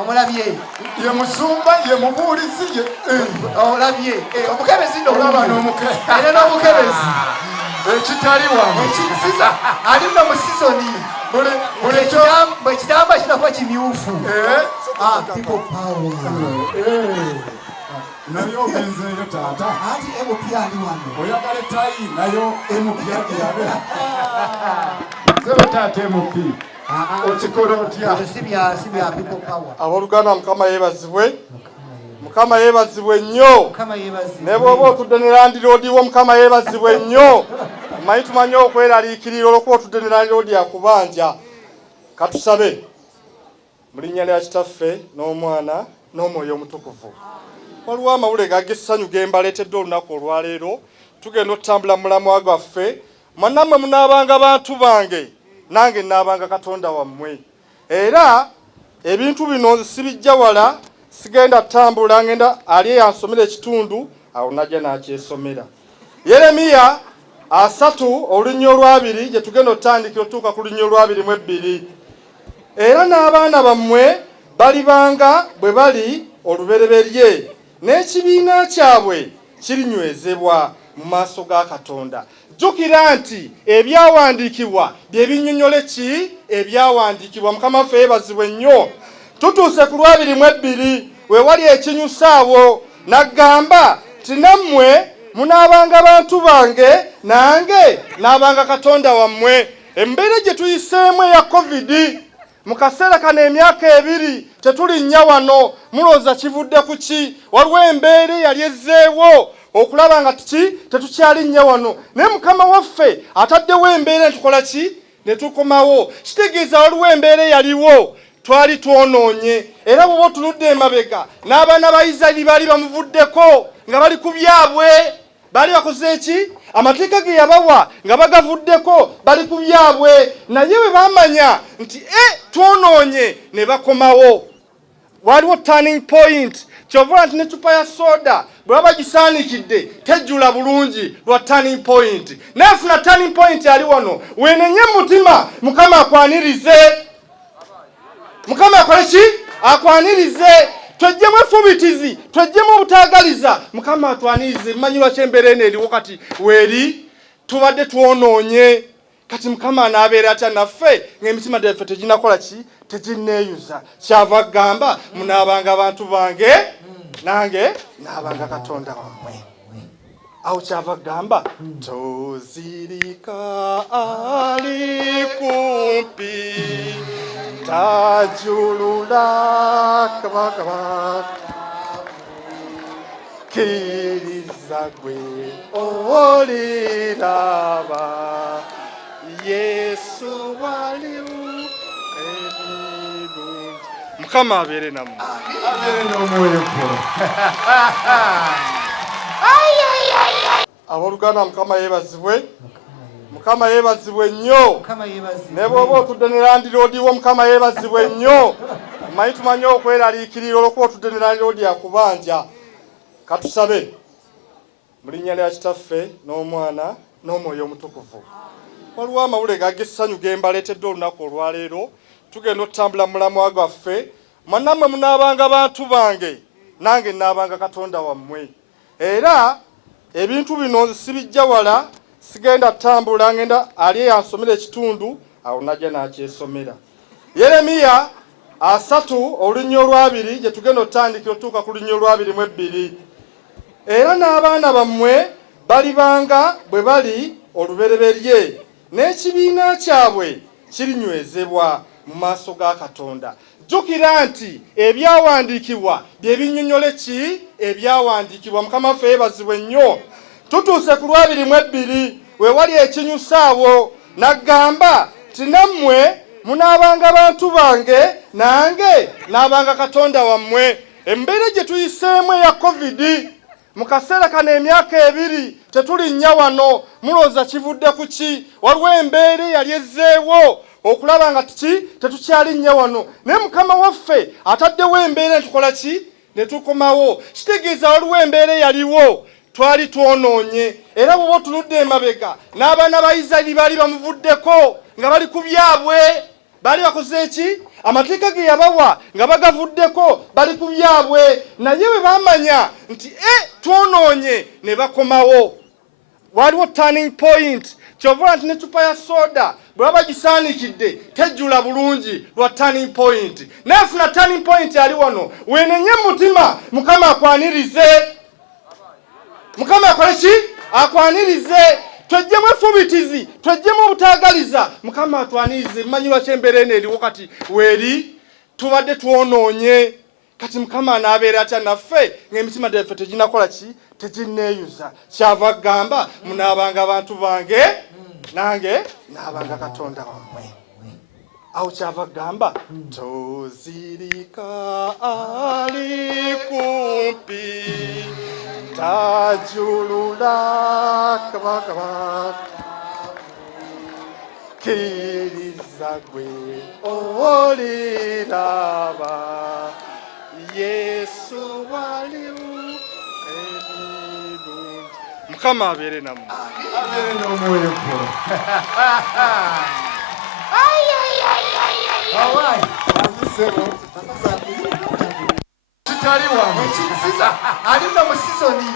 omulabye ye musumba ye mubuulizi ye olabye omukebezi n'omukebezi era n'omukebezi ekitali wamu ali no mu sizoni bwe kitamba kinakuba kimyufu people power nayo ogenzeeyo taata anti MP ali wano oyagala etayi nayo MP agirabe sebe taata MP okikola otya si bya people power abooluganda mukama yeebazibwe mukama yeebazibwe nnyo ne bw'oba otudde ne landiroodi wo mukama yeebazibwe nnyo manyi tumanye okweraliikirira olw'okuba otudde ne landiroodi yakubanja katusabe mu linnya lya kitaffe n'omwana n'omwoyo omutukuvu waliwo amawulega ag'essanyu ge mbaleetedde olunaku olwaleero tugenda okutambula mulamwa gwaffe mwannammwe munaabanga bantu bange nange naabanga katonda wammwe era ebintu bino sibijja wala sigenda tambula ngenda ali yansomera ekitundu awo najja nakyesomera Yeremiya 3 olunnyo olwabiri gye tugenda otandikira otuuka ku lunnyo olwabiri mu 2 era n'abaana bammwe balibanga bwe bali olubereberye n'ekibiina kyabwe kirinywezebwa mu maaso ga Katonda. Jjukira nti ebyawandiikibwa bye binnyonnyola ki ebyawandiikibwa. Mukama waffe yeebazibwe nnyo. Tutuuse ku 2 we wali ekinyusa awo n'agamba nti nammwe munaabanga bantu bange nange naabanga Katonda wammwe. Embeera gye tuyiseemu eya COVID mu kaseera kano emyaka 2 tetulinnya wano mulooza kivudde ku ki? Waliwo embeera yali ezzeewo okulaba nga tetukyalinnya wano naye Mukama waffe ataddewo embeera tukola ki ne tukomawo. Kitegeeza waliwo embeera yaliwo twali twonoonye era bw'oba otunudde emabega n'abaana ba Isirayiri baali bamuvuddeko nga bali ku byabwe baali bakoze eki amateeka ge yabawa nga bagavuddeko bali ku byabwe naye bwe bamanya nti twonoonye ne bakomawo. Waliwo turning point kyova nti n'eccupa ya soda bwe baba gisaanikidde tejjula bulungi lwa turning point. Neefuna turning point ali wano weenenye mutima Mukama akwanirize. Mukama akole ki? Akwanirize. Twejjemu efubitizi, twejjemu obutaagaliza, Mukama atwanirize. Mmanyi lwaki embeera eno eriwo kati weeri tubadde twonoonye. Kati Mukama anaabeera atya naffe ng'emitima gyaffe teginakola ki? Teginneeyuza. Kyava gamba munaabanga abantu bange nange naabanga Katonda wammwe. Awo kyava gamba tozirika ali kumpi tajulula kabaka kiriza gwe oliraba Yesu waliwo ebirungi. Mukama abeere nammwe. abeere n'omwoyo gwo. Abooluganda Mukama yeebazibwe. Mukama yeebazibwe nnyo. Ne bw'oba otudde ne landiroodi wo Mukama yeebazibwe nnyo. Manyi tumanye okweraliikirira olw'okuba otudde ne landiroodi yakubanja. Katusabe mu linnya lya kitaffe n'omwana n'omwoyo omutukuvu. Waliwo amawulega ag'essanyu ge mbaleetedde olunaku olwaleero tugenda okutambula mulamwa gwaffe mwannammwe munaabanga bantu bange nange naabanga Katonda wammwe era ebintu bino sibijja wala sigenda tambula ngenda ali yansomera ekitundu awo najja nakyesomera. Yeremiya 3 olunnyo olwabiri gye tugenda otandikira otuuka ku lunnyo olwabiri mu 2 era n'abaana bammwe balibanga bwe bali olubereberye n'ekibiina kyabwe kirinywezebwa mu maaso ga Katonda. Jjukira nti ebyawandiikibwa bye binnyonnyola ki ebyawandiikibwa. Mukama waffe yeebazibwe nnyo. Tutuuse ku 2 we wali ekinyusa awo n'agamba nti nammwe munaabanga bantu bange nange naabanga Katonda wammwe. Embeera gye tuyiseemu eya COVID mu kaseera kano emyaka 2 tetulinnya wano mulooza kivudde ku ki? Waliwo embeera yali ezzeewo okulaba nga tetukyalinnya wano naye Mukama waffe ataddewo embeera tukola ki ne tukomawo. Kitegeeza waliwo embeera yaliwo twali twonoonye era bw'oba otunudde emabega n'abaana ba Isirayiri baali bamuvuddeko nga bali ku byabwe baali bakoze eki amateeka ge yabawa nga bagavuddeko bali ku byabwe naye bwe bamanya nti twonoonye ne bakomawo waliwo turning point kyova nti necupa ya soda bwe baba gisaanikidde tejjula bulungi lwa turning point neefuna turning point ali wano wenenye mutima Mukama akwanirize Mukama akole ki akwanirize twejjemu efubitizi twejjemu obutaagaliza Mukama atwanirize mmanyi lwaki embeera eno eriwo kati weeri tubadde twonoonye kati Mukama anaabeera atya naffe ng'emitima gyaffe teginakola ki teginneeyuza kyava gamba munaabanga abantu bange nange naabanga Katonda wammwe awo kyava gamba tozirika ali kumpi tajulula kabakaba kiririza gwe oliraba Yesu waliwo ebirungi Mukama abeere nammwe abeere n'omwoyo gwo kitali wamu ali no mu sizoni